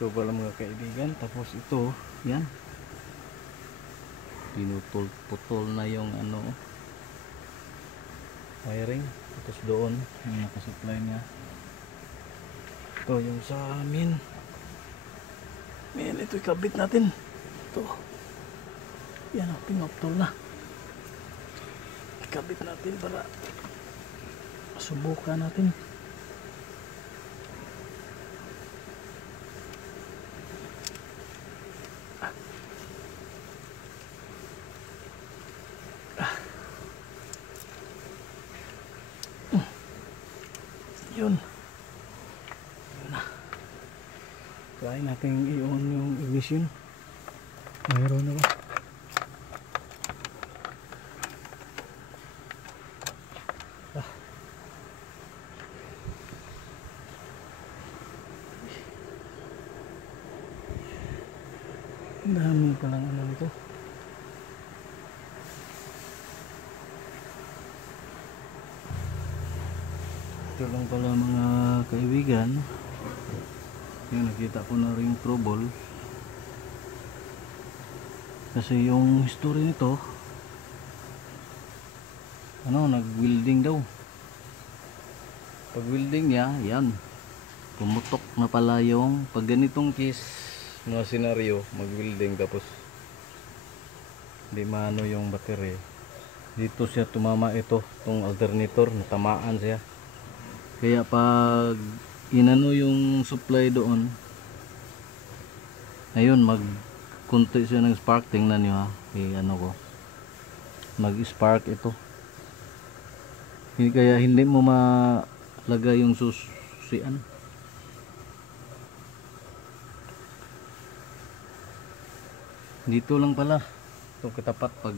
Ito pala mga kaibigan. Tapos ito, yan. Pinutol-putol na yung ano, wiring. Tapos doon, yung nakasupply niya. Ito yung sa amin. Ayan, ito ikabit natin. Ito. Yan, pinutol na. Ikabit natin para subukan natin. Yun. Yun na. Try natin i-on yung ignition. Mayroon na ba? Ang dami palang ano nito. Ito lang pala mga kaibigan. Yung nakita ko na ring trouble. Kasi yung history nito, ano, nag-welding daw. Pag welding niya, yan. Pumutok na pala yung pag ganitong case, mga senaryo, mag-welding tapos di maano yung battery. Dito siya tumama ito, itong alternator, natamaan siya. Kaya pag inano yung supply doon, ayun, magkunti siya ng spark. Tingnan nyo ha, ano ko, mag-spark ito. Kaya hindi mo malagay yung susian. Dito lang pala ito katapat. Pag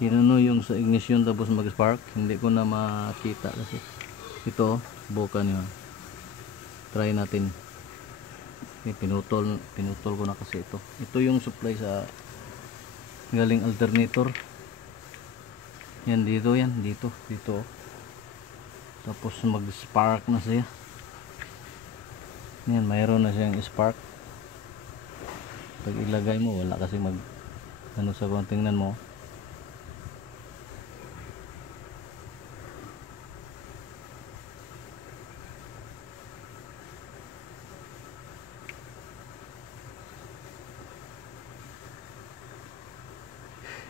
inano yung sa ignition tapos mag-spark, hindi ko na makita kasi ito, buka nyo. Try natin. Pinutol ko na kasi ito. Ito yung supply sa galing alternator. Yan dito, yan dito. Tapos mag-spark na siya. Yan, mayroon na siyang spark. Pag ilagay mo, wala kasi mag ano sa kung tingnan mo.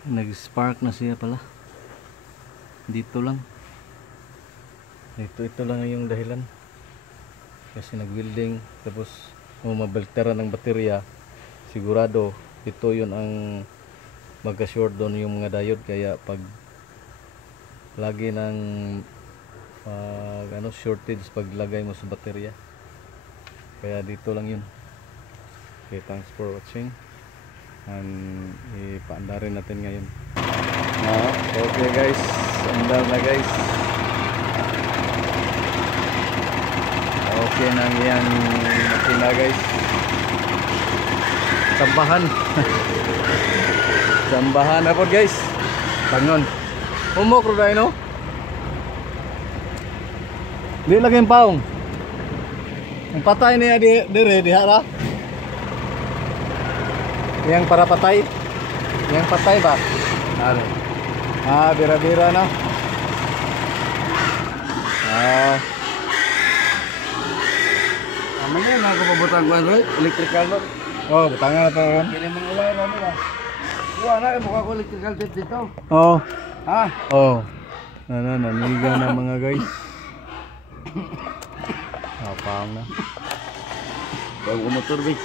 Nag-spark na siya pala. Dito lang. Ito lang yung dahilan. Kasi nag-welding tapos mabaltera ng baterya. Sigurado ito yun ang mag-short doon yung mga diode. Kaya pag lagi ng ano, shortage pag lagay mo sa baterya. Kaya dito lang yun. Okay, thanks for watching. And ipaandarin natin ngayon. Okay guys, andar na guys. Okay na yan makina guys. Sambahan. Sambahan na po guys. Tangon. Umok ruday no? Di lagi yung paong. Ang patay niya dire dihara. Yang para patay. Yang patay ba? Bira-bira na. Amanya na ako pabutang ko ano, electrical no. Oh, butangan na to. Kini mga wire ano ba? Wala na mukha ko electrical tape dito. Oh. Ha? Oh. Naniga na mga guys. Paong na. Pag motor bis.